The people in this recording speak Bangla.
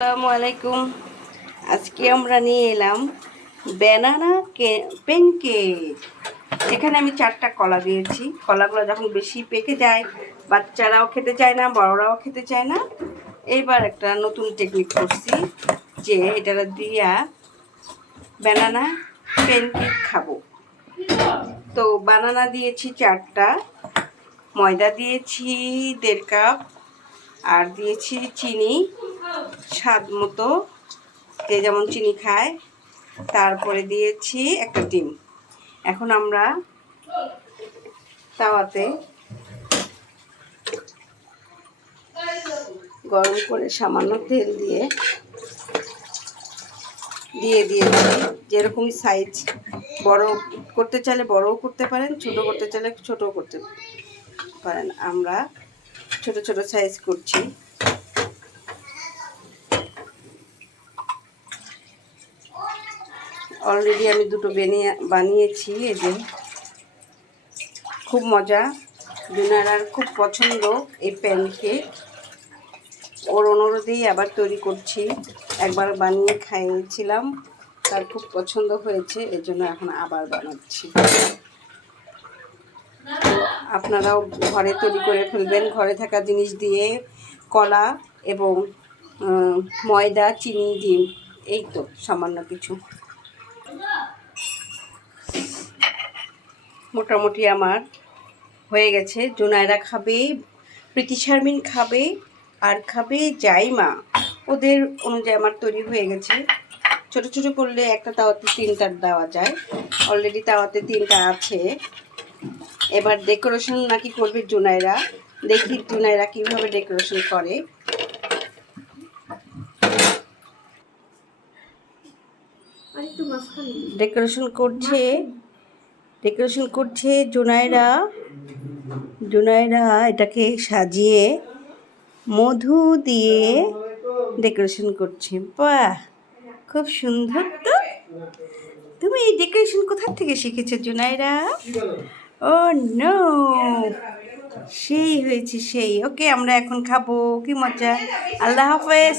আসসালামু আলাইকুম। আজকে আমরা নিয়ে এলাম ব্যানানা প্যানকেক। এখানে আমি 4টা কলা দিয়েছি। কলাগুলো যখন বেশি পেকে যায়, বাচ্চারাও খেতে চায় না, বড়রাও খেতে চায় না। এইবার একটা নতুন টেকনিক করছি যে এটা দিয়া ব্যানানা প্যানকেক খাবো। তো বানানা দিয়েছি 4টা, ময়দা দিয়েছি 1.5 কাপ, আর দিয়েছি চিনি স্বাদ মতো, যে যেমন চিনি খায়। তারপরে দিয়েছি একটা ডিম। এখন আমরা তাওয়াতে গরম করে সামান্য তেল দিয়ে দিয়েছি। যেরকম সাইজ, বড় করতে চাইলে বড়ও করতে পারেন, ছোট করতে চাইলে ছোটও করতে পারেন। আমরা ছোট ছোট সাইজ করছি। অলরেডি আমি 2টো বানিয়েছি। এই যে খুব মজা, জুনারার খুব পছন্দ এই প্যানকেক। ওর অনুরোধেই আবার তৈরি করছি। একবার বানিয়ে খাইয়েছিলাম, তার খুব পছন্দ হয়েছে, এজন্য এখন আবার বানাচ্ছি। আপনারাও ঘরে তৈরি করে ফেলবেন, ঘরে থাকা জিনিস দিয়ে, কলা এবং ময়দা, চিনি, ডিম, এই তো সামান্য কিছু। মোটামুটি আমার হয়ে গেছে। জুনায়রা খাবে, প্রীতি শারমিন খাবে, আর খাবে জাইমা। ওদের অনুযায়ী আমার তৈরি হয়ে গেছে। ছোট ছোট করলে একটা তাওয়াতে 3টা দেওয়া যায়। অলরেডি তাওয়াতে 3টা আছে। এবার ডেকোরেশন নাকি করবে জুনায়রা। দেখি জুনায়রা কীভাবে ডেকোরেশন করে। ডেকোরেশন করছে জুনায়রা। এটাকে সাজিয়ে মধু দিয়ে ডেকোরেশন করছে। বাহ, খুব সুন্দর তো। তুমি এই ডেকোরেশন কোথা থেকে শিখেছো জুনায়রা? ও নো, সেই হয়েছে সেই। ওকে, আমরা এখন খাবো। কি মজা। আল্লাহ হাফেজ।